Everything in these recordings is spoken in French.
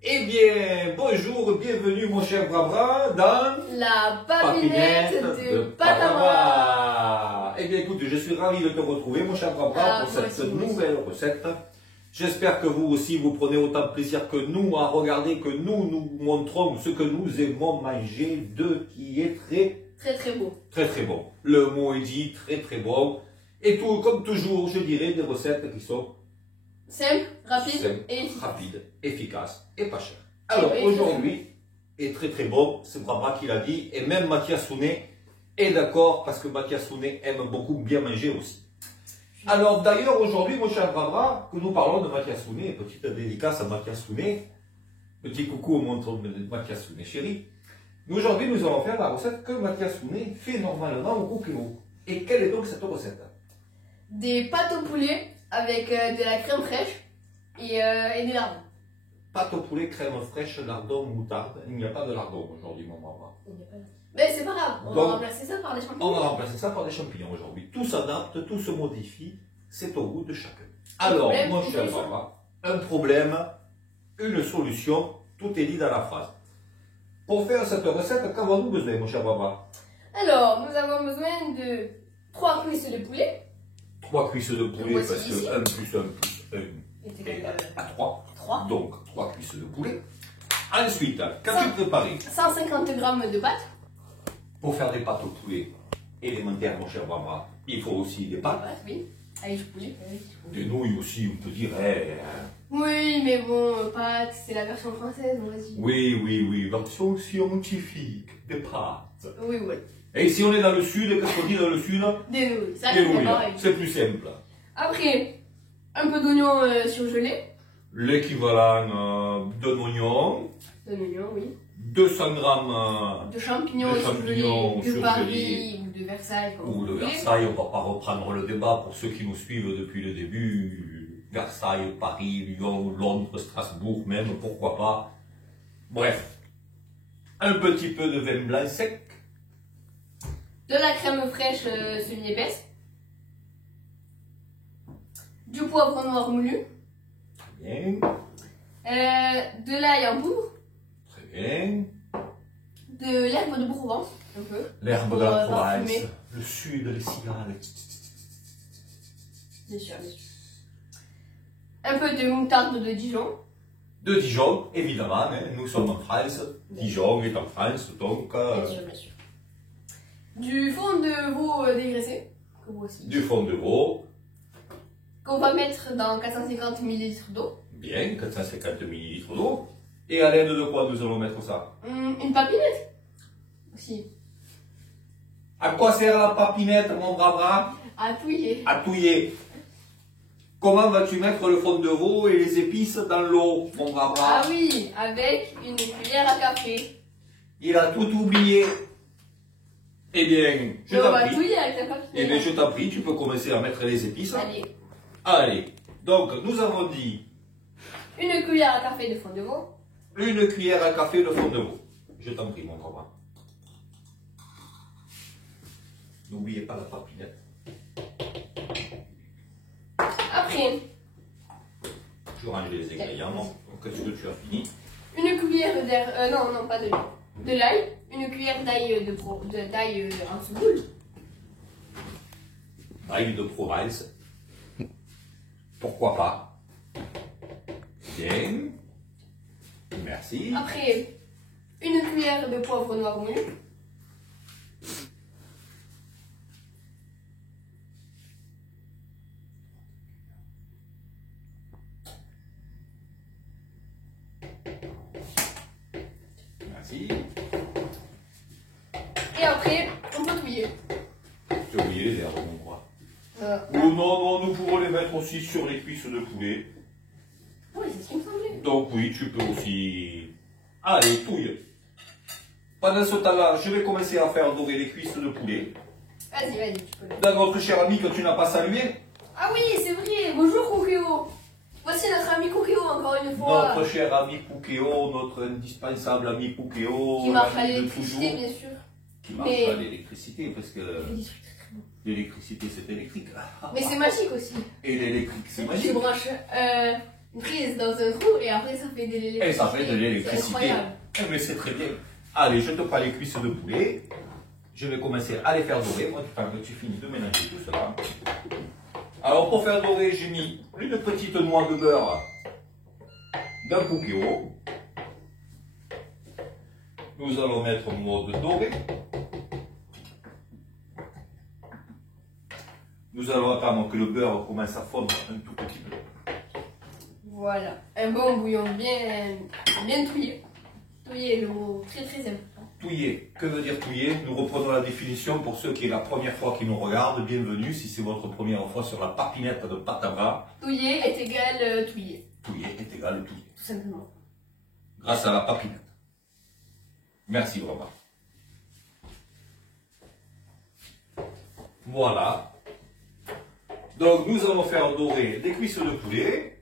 Eh bien, bonjour, bienvenue mon cher Brabra dans la papinette de Patama. Eh bien écoute, je suis ravi de te retrouver mon cher Brabra pour cette nouvelle recette. J'espère que vous aussi vous prenez autant de plaisir que nous à regarder, que nous montrons ce que nous aimons manger de qui est très beau. Très bon. Le mot est dit, très bon. Et tout, comme toujours, je dirais des recettes qui sont simple, rapide, efficace et pas cher. Alors aujourd'hui est très bon, c'est Brabra qui l'a dit, et même Mathias Sounet est d'accord parce que Mathias Sounet aime beaucoup bien manger aussi. Alors d'ailleurs aujourd'hui, mon cher Brabra, que nous parlons de Mathias Sounet, petite dédicace à Mathias Sounet, petit coucou au montant de Mathias Sounet chéri. Aujourd'hui nous allons faire la recette que Mathias Sounet fait normalement au cookéo. Et quelle est donc cette recette? Des pâtes au poulet avec de la crème fraîche et des lardons. Pâte au poulet, crème fraîche, lardons, moutarde. Il n'y a pas de lardons aujourd'hui, mon Brabra. Mais c'est pas grave, on va remplacer ça par des champignons. On va remplacer ça par des champignons aujourd'hui. Tout s'adapte, tout se modifie, c'est au goût de chacun. Alors, mon cher Brabra, un problème, une solution, tout est dit dans la phrase. Pour faire cette recette, qu'avons-nous besoin, mon cher Brabra? Alors, nous avons besoin de 3 cuisses de poulet. 3 cuisses de poulet, parce que 1 plus 1 plus 1 égale à 3. Donc, 3 cuisses de poulet. Ensuite, qu'as-tu préparé? 150 g de pâtes. Pour faire des pâtes au poulet élémentaires, mon cher Brabra, il faut aussi des pâtes. Oui, avec du poulet. Des nouilles aussi, on peut dire. Oui, mais bon, pâtes, c'est la version française, on va dire. Oui, version scientifique, des pâtes. Oui. Et si on est dans le sud, qu'est-ce qu'on dit dans le sud? Des nouilles, ça des nouilles, c'est plus simple. Après, un peu d'oignon surgelé. L'équivalent d'un oignon. D'un oignon, oui. 200 grammes de champignons surgelés, de Paris ou de Versailles. Ou de Versailles, on ne va pas reprendre le débat pour ceux qui nous suivent depuis le début. Versailles, Paris, Lyon, Londres, Strasbourg même, pourquoi pas. Bref, un petit peu de vin blanc sec. De la crème fraîche semi-épaisse. Du poivre noir moulu. Très bien. De l'ail en poudre. Très bien. De l'herbe de Provence, un peu. L'herbe de la Provence. Le sud, les cigales. Bien sûr. Un peu de moutarde de Dijon. De Dijon, évidemment. Hein. Nous sommes en France. Dijon est en France, donc... Bien sûr. Du fond de veau dégraissé. Du fond de veau. Qu'on va mettre dans 450 ml d'eau. Bien, 450 ml d'eau. Et à l'aide de quoi nous allons mettre ça? Une papinette aussi. À quoi sert la papinette, mon Brabra? À touiller. À touiller. Comment vas-tu mettre le fond de veau et les épices dans l'eau, mon Brabra? Ah oui, avec une cuillère à café. Il a tout oublié. Eh bien, je t'en prie. Touiller avec la papinette. Eh bien, je t'en prie, tu peux commencer à mettre les épices. Allez. Donc, nous avons dit... Une cuillère à café de fond de veau. Une cuillère à café de fond de veau. Je t'en prie, mon Brabra. N'oubliez pas la papinette. Après, Je range les ingrédients. Qu'est-ce que tu as fini? une cuillère d'air... non, pas de l'ail. Une cuillère d'ail d'ail en semoule. Ail de Provence. Pourquoi pas? Bien. Merci. Après, une cuillère de poivre noir moulu. Merci. Et après, on peut touiller. Tu as oublié les herbes, on croit. Non, nous pouvons les mettre aussi sur les cuisses de poulet. Oui, c'est ce qui me semblait. Donc oui, tu peux aussi... Allez, touille. Pendant ce temps-là, je vais commencer à faire dorer les cuisses de poulet. Vas-y, tu peux. Dans notre cher ami que tu n'as pas salué. Ah oui, c'est vrai. Bonjour, Cookéo. Voici notre ami Cookéo, encore une fois. Notre cher ami Cookéo, notre indispensable ami Cookéo. Qui marche à l'électricité, bien sûr. Qui marche à l'électricité, parce que... bon. L'électricité, c'est électrique. Mais c'est magique aussi. Et l'électrique, c'est magique. Tu branches une prise dans un trou et après ça fait de l'électricité. Et ça fait de C'est l'électricité. incroyable. Eh bien, c'est très bien. Allez, je te prends les cuisses de poulet. Je vais commencer à les faire dorer. Moi, tu finis de mélanger tout cela. Alors, pour faire dorer, j'ai mis une petite noix de beurre d'un cookie. Nous allons mettre en mode doré. Nous allons attendre que le beurre commence à fondre un tout petit peu. Voilà. Un bon bouillon bien touillé. Touillé est le mot très très important. Touiller, que veut dire touiller? Nous reprenons la définition pour ceux qui est la première fois qui nous regardent. Bienvenue si c'est votre première fois sur la papinette de Patavra. Touillé est égal touillé. Touiller est égal touiller. Tout simplement. Grâce à la papinette. Merci vraiment. Voilà. Donc nous allons faire dorer des cuisses de poulet.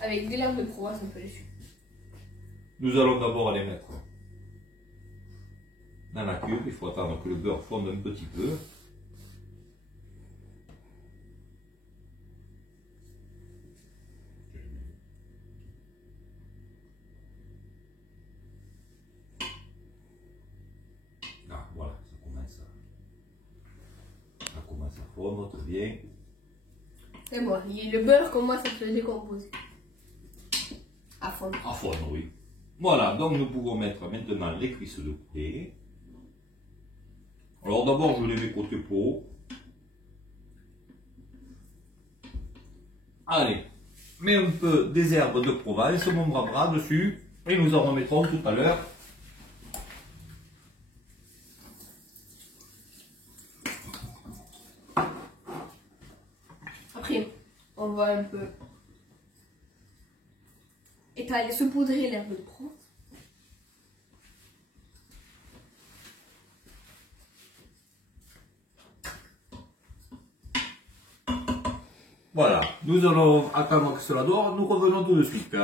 Avec des larmes de Provence un peu dessus. Nous allons d'abord les mettre dans la cuve. Il faut attendre que le beurre fonde un petit peu. Ah, voilà, ça commence à fondre très bien. C'est bon, le beurre commence à se décomposer. À fond. À fondre, oui. Voilà, donc nous pouvons mettre maintenant les cuisses de poulet. Alors d'abord, je les mets côté peau. Allez, mets un peu des herbes de Provence, mon bras dessus, et nous en remettrons tout à l'heure. Après, on va un peu étaler, saupoudrer l'herbe de Provence. Voilà, nous allons attendre que cela dore, nous revenons tout de suite.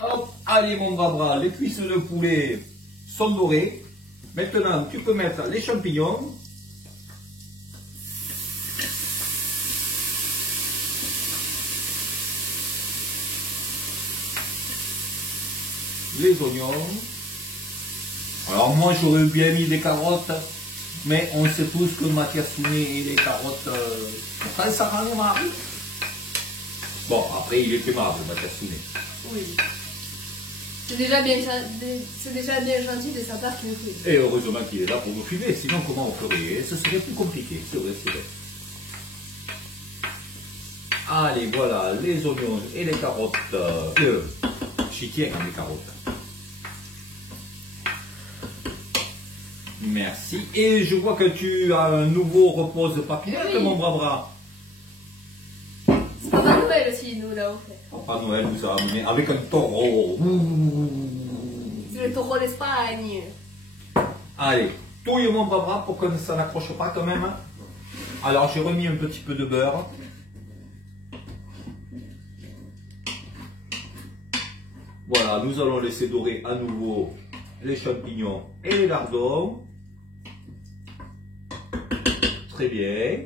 Hop, allez mon bras, les cuisses de poulet sont dorées. Maintenant, tu peux mettre les champignons. Les oignons. Alors moi j'aurais bien mis des carottes, mais on sait tous que Mathias Sounet et les carottes, pourtant ça rend marre. Bon, après il était marre, Mathias Sounet. Oui. C'est déjà bien gentil de sa part qu'il nous fait. Et heureusement qu'il est là pour nous filmer, sinon comment on ferait? Ce serait plus compliqué, c'est vrai, c'est vrai. Allez, voilà, les oignons et les carottes, j'y tiens les carottes. Merci. Et je vois que tu as un nouveau repose papillette, Oui. mon bras. C'est Papa Noël aussi, nous l'a offert. Papa Noël nous a amené avec un taureau. C'est le taureau d'Espagne. Allez, touille mon bras pour que ça n'accroche pas quand même. Alors j'ai remis un petit peu de beurre. Voilà, nous allons laisser dorer à nouveau les champignons et les lardons. Très bien.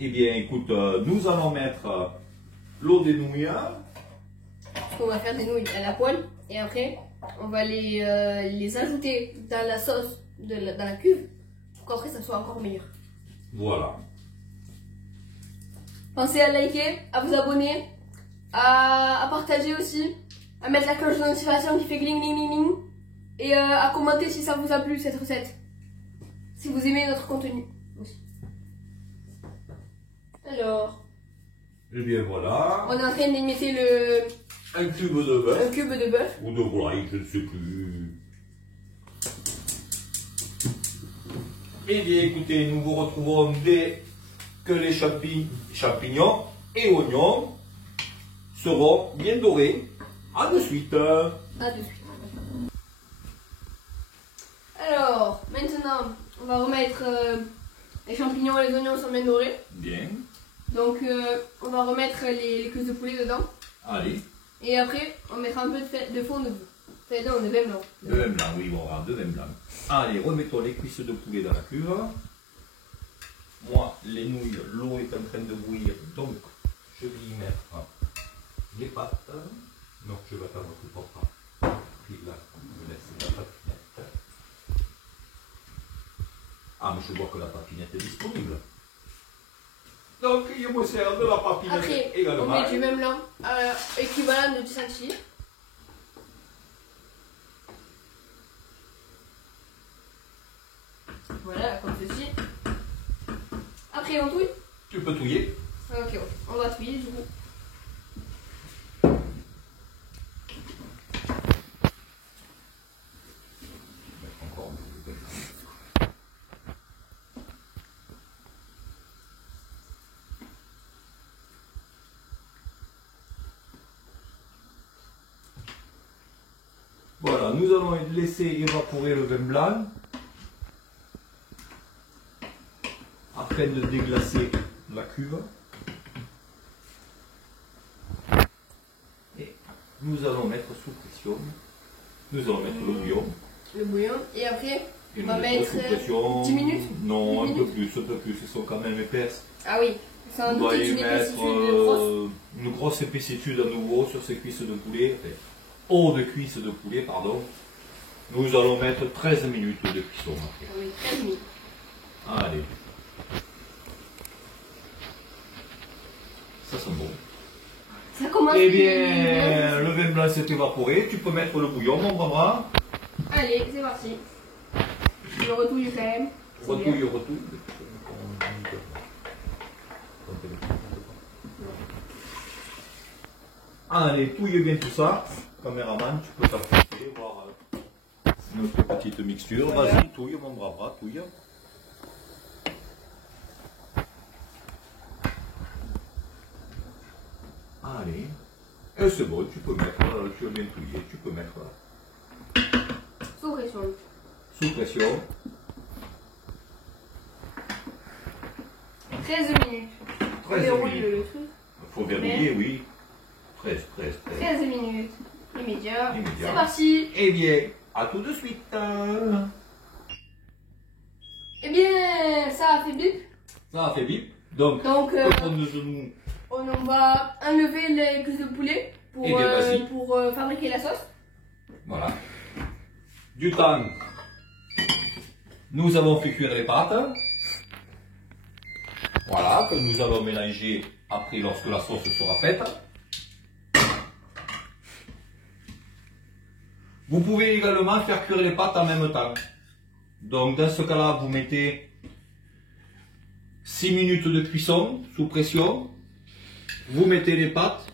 Eh bien, écoute, nous allons mettre l'eau des nouilles. On va faire des nouilles à la poêle et après on va les ajouter dans la sauce dans la cuve pour qu'après ça soit encore meilleur. Voilà. Pensez à liker, à vous abonner, à partager aussi, à mettre la cloche de notification qui fait gling gling gling gling et à commenter si ça vous a plu cette recette. Si vous aimez notre contenu aussi. Alors, Eh bien voilà. on est en train d'imiter Un cube de beurre. un cube de bœuf. Ou de volaille, je ne sais plus. Eh bien écoutez, nous vous retrouvons dès que les champignons et oignons seront bien dorés. À de suite. À de suite. Alors, maintenant, on va remettre les champignons et les oignons sont bien dorés. Bien. Donc, on va remettre les cuisses de poulet dedans. Allez. Et après, on mettra un peu de fond de Non, de vin blanc. De vin blanc, oui, voilà, de vin blanc. Allez, remettons les cuisses de poulet dans la cuve. Moi, les nouilles, l'eau est en train de bouillir, donc je vais y mettre les pâtes. Non, je vais attendre tout pour ça. Puis là, je laisse la papinette. Ah, mais je vois que la papinette est disponible. Donc, je me sers de la papinette Après, également. on met du vin blanc équivalent de 10 centilitres. Voilà, comme ceci. Après, on touille. Tu peux touiller. Ok, on va touiller du coup. Encore un peu. Voilà, nous allons laisser évaporer le vin blanc afin de déglacer la cuve. Et nous allons mettre sous pression. Nous allons mettre le bouillon. Le bouillon. Et après, Et on va nous mettre sous pression. 10 minutes. Non, 10 un peu plus, un peu plus. Elles sont quand même épaisses. Ah oui, ça On en doit doute y une mettre épaissitude grosse. une grosse épaissitude à nouveau sur ces cuisses de poulet. Enfin, haut de cuisses de poulet, pardon. Nous allons mettre 13 minutes de cuisson après. Oui, 13 minutes. Allez. Ça sent bon. Ça commence. Eh bien, le vin blanc s'est évaporé. Tu peux mettre le bouillon, mon bras. Allez, c'est parti. Je retouille quand même. C'est bien. Retouille. Allez, touille bien tout ça. Caméraman, tu peux t'approcher, voir notre petite mixture. Voilà. Vas-y, touille, mon bras, touille. Allez. Et c'est bon, tu peux mettre, tu as bien touillé, tu peux mettre Sous pression. sous pression. 13 minutes. 13 Verrouille minutes. le truc. Il faut verrouiller, oui. 13. 13 minutes. Immédiat. Immédiat. C'est parti. Eh bien, à tout de suite. Eh bien, ça a fait bip. Ça a fait bip. Donc, Donc, le fond de genou. on va enlever les cuisses de poulet pour, Eh bien, vas-y. pour fabriquer la sauce. Voilà. Du temps. Nous avons fait cuire les pâtes. Voilà, que nous allons mélanger après lorsque la sauce sera faite. Vous pouvez également faire cuire les pâtes en même temps. Donc dans ce cas-là, vous mettez 6 minutes de cuisson sous pression. Vous mettez les pâtes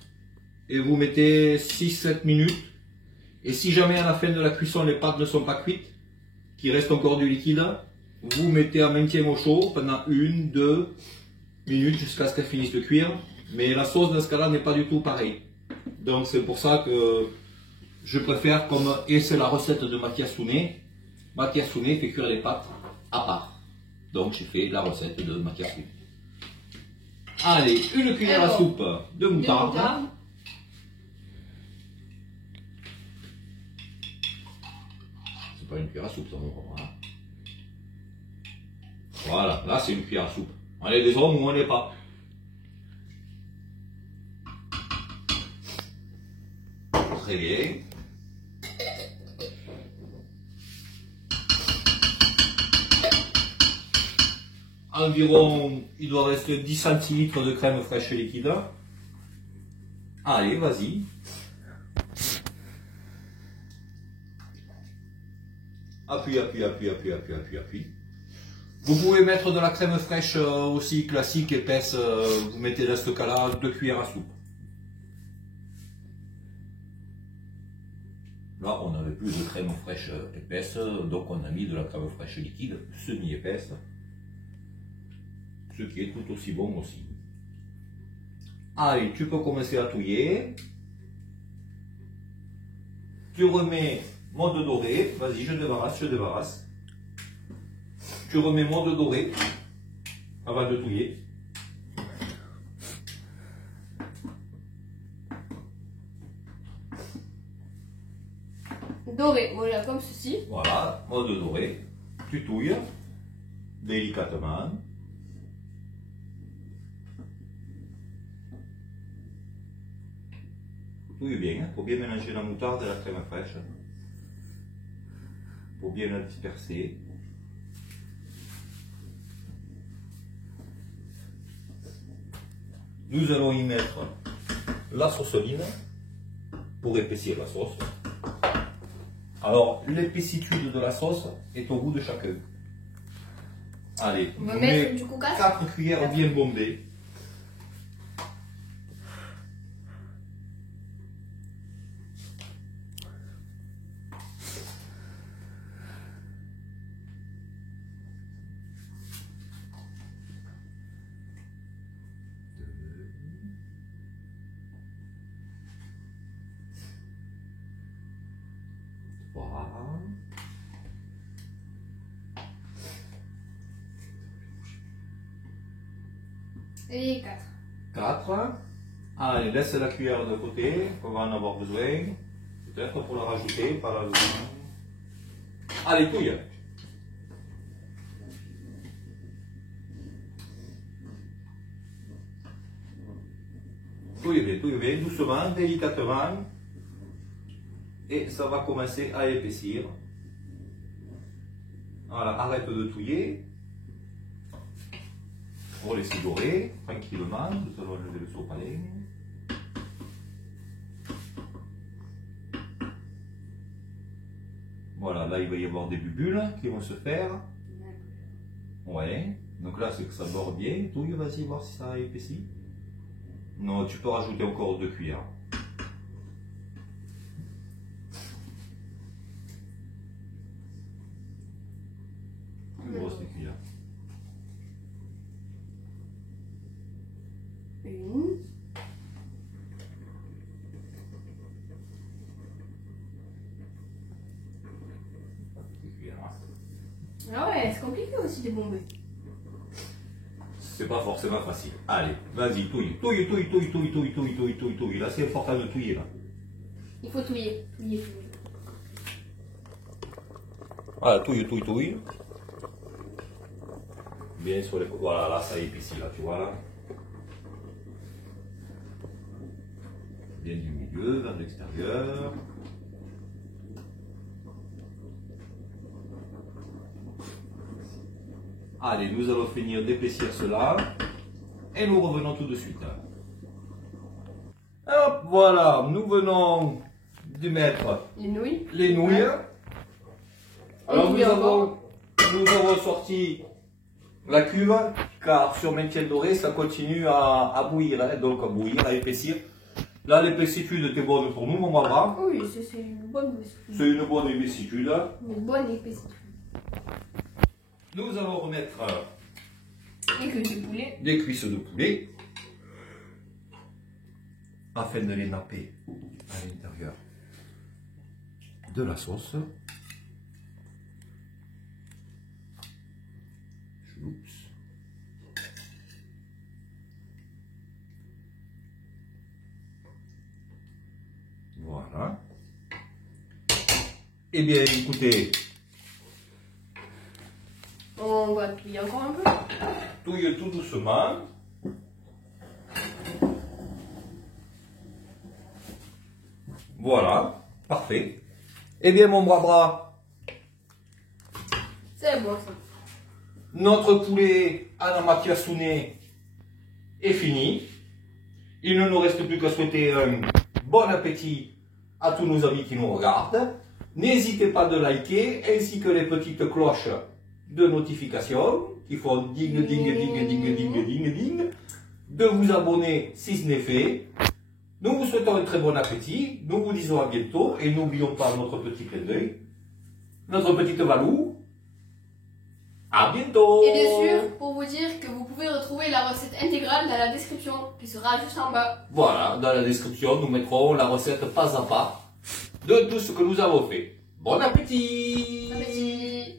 et vous mettez 6-7 minutes. Et si jamais à la fin de la cuisson les pâtes ne sont pas cuites, qu'il reste encore du liquide, vous mettez en maintien au chaud pendant 1-2 minutes jusqu'à ce qu'elles finissent de cuire. Mais la sauce dans ce cas-là n'est pas du tout pareille. Donc c'est pour ça que je préfère comme, et c'est la recette de Mathias Sounet. Mathias Sounet fait cuire les pâtes à part. Donc j'ai fait la recette de Mathias Sounet. Allez, une cuillère à soupe de moutarde. C'est pas une cuillère à soupe, ça on comprend. Hein. Voilà, là c'est une cuillère à soupe. On est des hommes ou on n'est pas. Très bien. Environ, il doit rester 10 centilitres de crème fraîche liquide. Allez, vas-y. Appuie. Vous pouvez mettre de la crème fraîche aussi classique, épaisse. Vous mettez dans ce cas-là 2 cuillères à soupe. Là, on n'avait plus de crème fraîche épaisse, donc on a mis de la crème fraîche liquide, semi-épaisse. Ce qui est tout aussi bon aussi. Allez, tu peux commencer à touiller. Tu remets mode doré. Vas-y, je débarrasse. Tu remets mode doré avant de touiller. Doré, voilà, comme ceci. Voilà, mode doré. Tu touilles délicatement. Touille bien, pour bien mélanger la moutarde et la crème fraîche. Pour bien la disperser. Nous allons y mettre la sauceline pour épaissir la sauce. Alors, l'épaissitude de la sauce est au goût de chacun. Allez, On va mettre du coca. 4 cuillères bien bombées. Et 4. 4. Allez, laisse la cuillère de côté, on va en avoir besoin. Peut-être pour la rajouter par la besoin. Allez, touille. Touille bien, doucement, délicatement. Et ça va commencer à épaissir. Voilà, arrête de touiller. On va laisser dorer tranquillement. Nous allons lever le sopalin. Voilà, là il va y avoir des bulles qui vont se faire. Ouais, donc là c'est que ça borde bien. Touille, vas-y voir si ça a épaissi. Non, tu peux rajouter encore 2 cuillères. Plus grosse des cuillères. Une. Ah ouais, c'est compliqué aussi des bombes. C'est pas forcément facile. Allez, vas-y, touille. Touille. Là, c'est important de touiller, là. Il faut touiller. Voilà, touille. Bien sur les... Voilà, là, ça épaissit, là, tu vois, là. Bien du milieu, vers l'extérieur. Allez, nous allons finir d'épaissir cela. Et nous revenons tout de suite. Hop, voilà, nous venons de mettre les nouilles. Alors nous avons sorti la cuve, car sur maintien doré, ça continue à bouillir, hein, donc à bouillir, à épaissir. Là, l'épaissitude était bonne pour nous, mon bras. Oui, c'est une bonne épaissitude. C'est une bonne épaissitude. Une bonne épaissitude. Nous allons remettre des cuisses des cuisses de poulet. de poulet afin de les napper à l'intérieur de la sauce. Oups. Voilà. Eh bien, écoutez, on va touiller encore un peu. Touille tout doucement. Voilà, parfait. Eh bien, mon bras, c'est bon ça. notre poulet à la makiasune est fini. Il ne nous reste plus qu'à souhaiter un bon appétit à tous nos amis qui nous regardent. N'hésitez pas de liker ainsi que les petites cloches de notification qui font ding ding ding ding ding ding ding, de vous abonner si ce n'est fait. Nous vous souhaitons un très bon appétit, nous vous disons à bientôt et n'oublions pas notre petit clin d'œil, notre petite Valou. À bientôt. Et bien sûr, pour vous dire que vous pouvez retrouver la recette intégrale dans la description qui sera juste en bas. Voilà, dans la description nous mettrons la recette pas à pas de tout ce que nous avons fait. Bon appétit. Bon appétit.